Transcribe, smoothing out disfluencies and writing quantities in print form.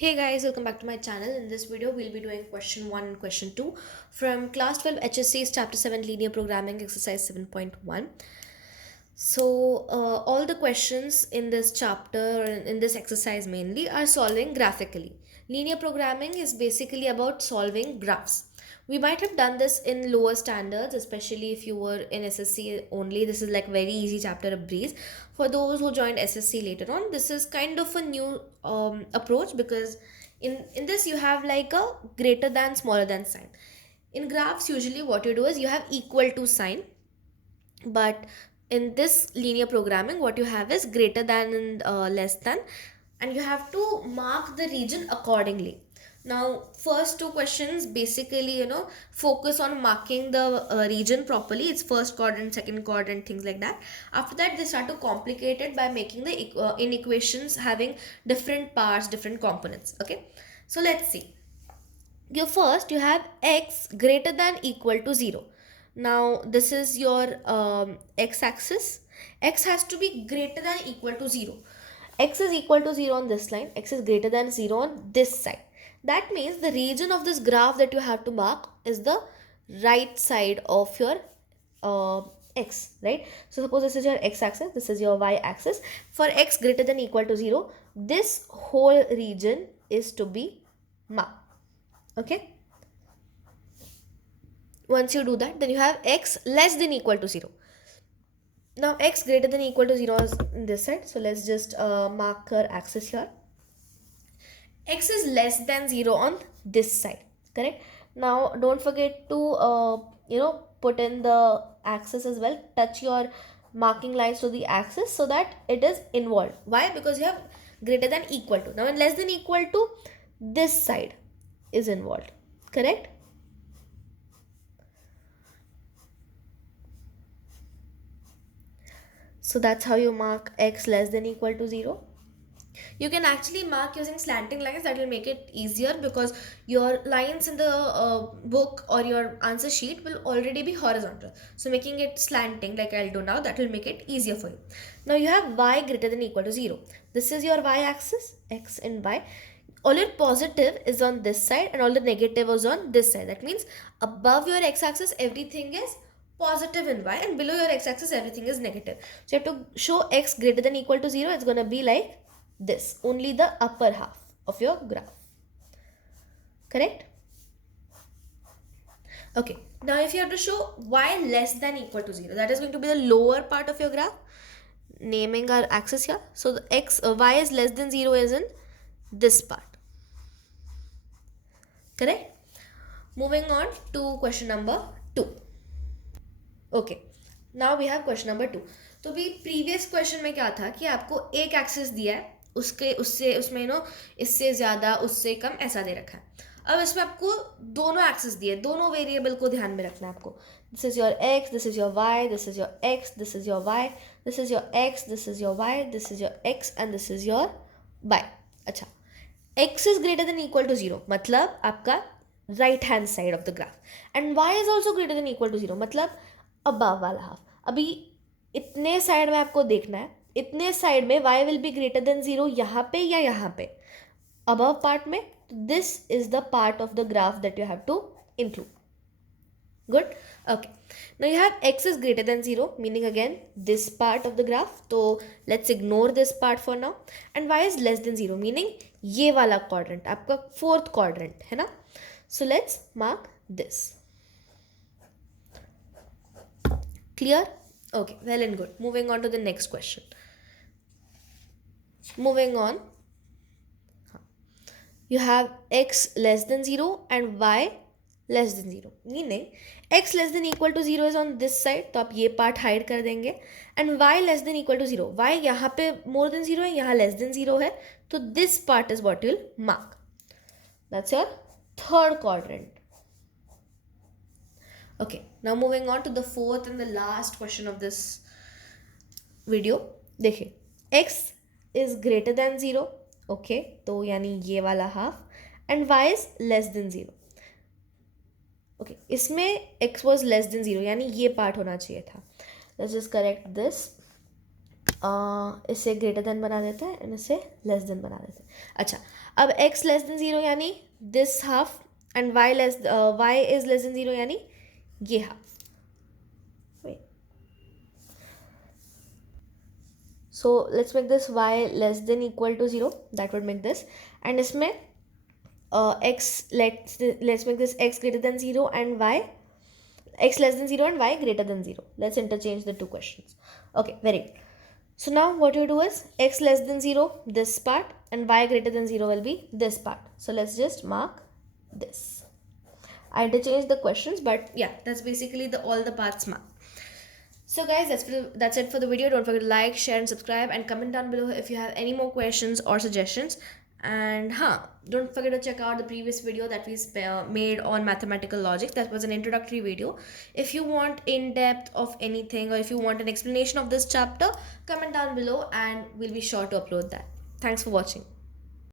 Hey guys, welcome back to my channel. In this video, we'll be doing question 1 and question 2 from class 12 HSC's chapter 7 linear programming exercise 7.1. So, all the questions in this chapter, in this exercise mainly, are solving graphically. Linear programming is basically about solving graphs. We might have done this in lower standards, especially if you were in SSC only. This is like very easy chapter, a breeze. For those who joined SSC later on, this is kind of a new approach because in this you have like a greater than, smaller than sign. In graphs, usually what you do is you have equal to sign, but in this linear programming what you have is greater than and less than, and you have to mark the region accordingly. Now first two questions basically focus on marking the region properly. It's first quadrant, second quadrant, things like that. After that they start to complicate it by making the inequations having different parts, different components. Okay, so let's see. Your first, you have x greater than equal to 0. Now this is your x-axis. X has to be greater than equal to 0. X is equal to 0 on this line, x is greater than 0 on this side. That means the region of this graph that you have to mark is the right side of your uh, x, right? So suppose this is your x-axis, this is your y-axis. For x greater than equal to 0, this whole region is to be marked. Okay, once you do that, then you have x less than equal to 0. Now x greater than equal to 0 is in this side, so let's just mark our axis here. X is less than 0 on this side, correct? Now don't forget to put in the axis as well. Touch your marking lines to the axis so that it is involved. Why? Because you have greater than equal to. Now in less than equal to, this side is involved, correct? So that's how you mark x less than equal to 0. You can actually mark using slanting lines. That will make it easier because your lines in the book or your answer sheet will already be horizontal. So making it slanting like I'll do now, that will make it easier for you. Now you have y greater than equal to 0. This is your y-axis, x and y. All your positive is on this side and all the negative is on this side. That means above your x-axis everything is positive in y, and below your x-axis everything is negative. So you have to show x greater than equal to 0. It's going to be like this, only the upper half of your graph, correct? Okay, now if you have to show y less than equal to 0, that is going to be the lower part of your graph. Naming our axis here, so the y is less than 0 is in this part, correct? Moving on to question number 2. Okay, now we have question number 2. तो भी previous question में क्या था कि आपको एक axis दिया है, उसके उससे उसमें इससे ज़्यादा उससे कम ऐसा दे रखा है. अब इसमें आपको दोनों एक्सिस दिए, दोनों वेरिएबल को ध्यान में रखना है आपको. This is your X, this is your Y, this is your X, this is your Y, this is your X, this is your Y, this is your X and this is your Y. अच्छा, X is greater than equal to 0 मतलब आपका right hand side of the graph, and Y is also greater than equal to 0 मतलब above वाला half. अभी इतने side में आपको देखना है, इतने साइड में y will be greater than 0 यहाँ पे या यहाँ पे, अबव पार्ट में. This is the part of the graph that you have to include. Good. Okay, now you have x is greater than 0 meaning again this part of the graph, तो let's ignore this part for now. And y is less than 0 meaning ये वाला quadrant आपका fourth quadrant है ना. So let's mark this. Clear? Okay, well and good. Moving on to the next question. Moving on, you have x less than 0 and y less than 0. Meaning x less than equal to 0 is on this side, तो आप ये part hide कर देंगे. And y less than equal to 0. y यहाँ पे more than 0 है, यहाँ less than 0 है, तो this part is what you'll mark. That's your third quadrant. Okay, now moving on to the fourth and the last question of this video. देखिए, x is greater than 0. okay, तो यानी ये वाला half, and y is less than 0. okay, इसमें x was less than 0 यानी ये part होना चाहिए था. Let's just correct this. इसे ग्रेटर देन बना देते हैं एंड इसे लेस देन बना देते हैं. अच्छा, अब x लेस देन 0 यानी this half and y is less than 0 यानी ये half. So let's make this y less than equal to 0. That would make this. And इसमें let's make this x greater than 0 and x less than 0 and y greater than 0. Let's interchange the two questions. Okay, very good. So now what you do is x less than 0, this part, and y greater than 0 will be this part. So let's just mark this. I interchanged the questions, but yeah, that's basically all the parts marked. So guys, that's it for the video. Don't forget to like, share and subscribe, and comment down below if you have any more questions or suggestions. And don't forget to check out the previous video that we made on mathematical logic. That was an introductory video. If you want in-depth of anything, or if you want an explanation of this chapter, comment down below and we'll be sure to upload that. Thanks for watching.